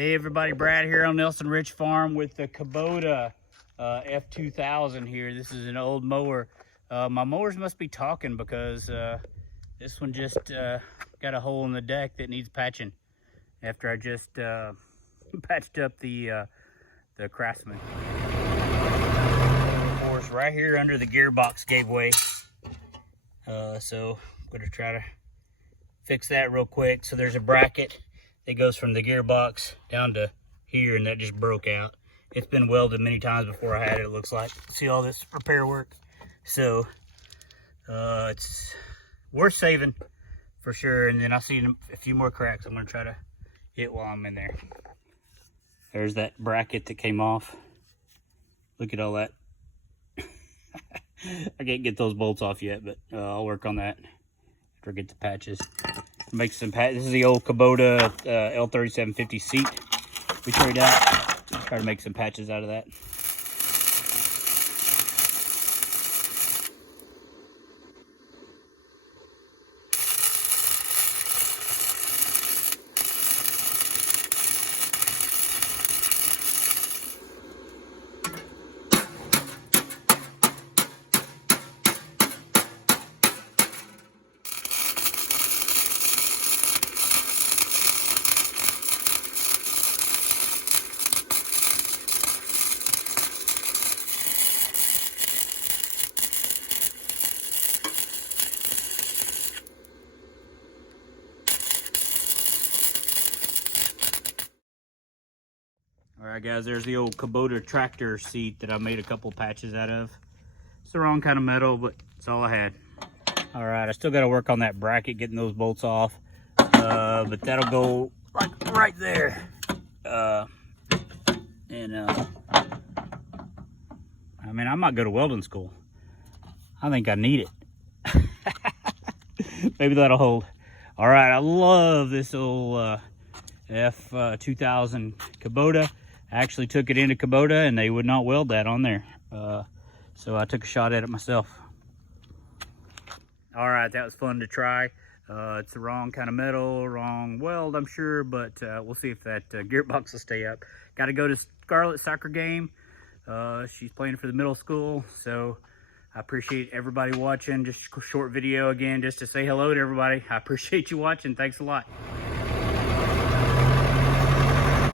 Hey everybody, Brad here on Nelson Ridge Farm with the Kubota F2000 here. This is an old mower. My mowers must be talking because this one just got a hole in the deck that needs patching after I just patched up the Craftsman. Of course, right here under the gearbox gave way. So I'm gonna try to fix that real quick. So there's a bracket that goes from the gearbox down to here, and that just broke out. It's been welded many times before I had it, it looks like. See all this repair work? So it's worth saving for sure. And then I see a few more cracks I'm gonna try to hit while I'm in there. There's that bracket that came off. Look at all that. I can't get those bolts off yet, but I'll work on that after I get the patches. Make some patches. This is the old Kubota L3750 seat we traded out. Try to make some patches out of that. Alright guys, there's the old Kubota tractor seat that I made a couple patches out of. It's the wrong kind of metal, but it's all I had. Alright, I still got to work on that bracket, getting those bolts off. But that'll go like right there. I mean, I might go to welding school. I think I need it. Maybe that'll hold. Alright, I love this old F2000 Kubota. I actually took it into Kubota and they would not weld that on there. So I took a shot at it myself. All right, that was fun to try. It's the wrong kind of metal, wrong weld, I'm sure, but we'll see if that gearbox will stay up. Got to go to Scarlett's soccer game. She's playing for the middle school, so I appreciate everybody watching. Just a short video again, just to say hello to everybody. I appreciate you watching. Thanks a lot.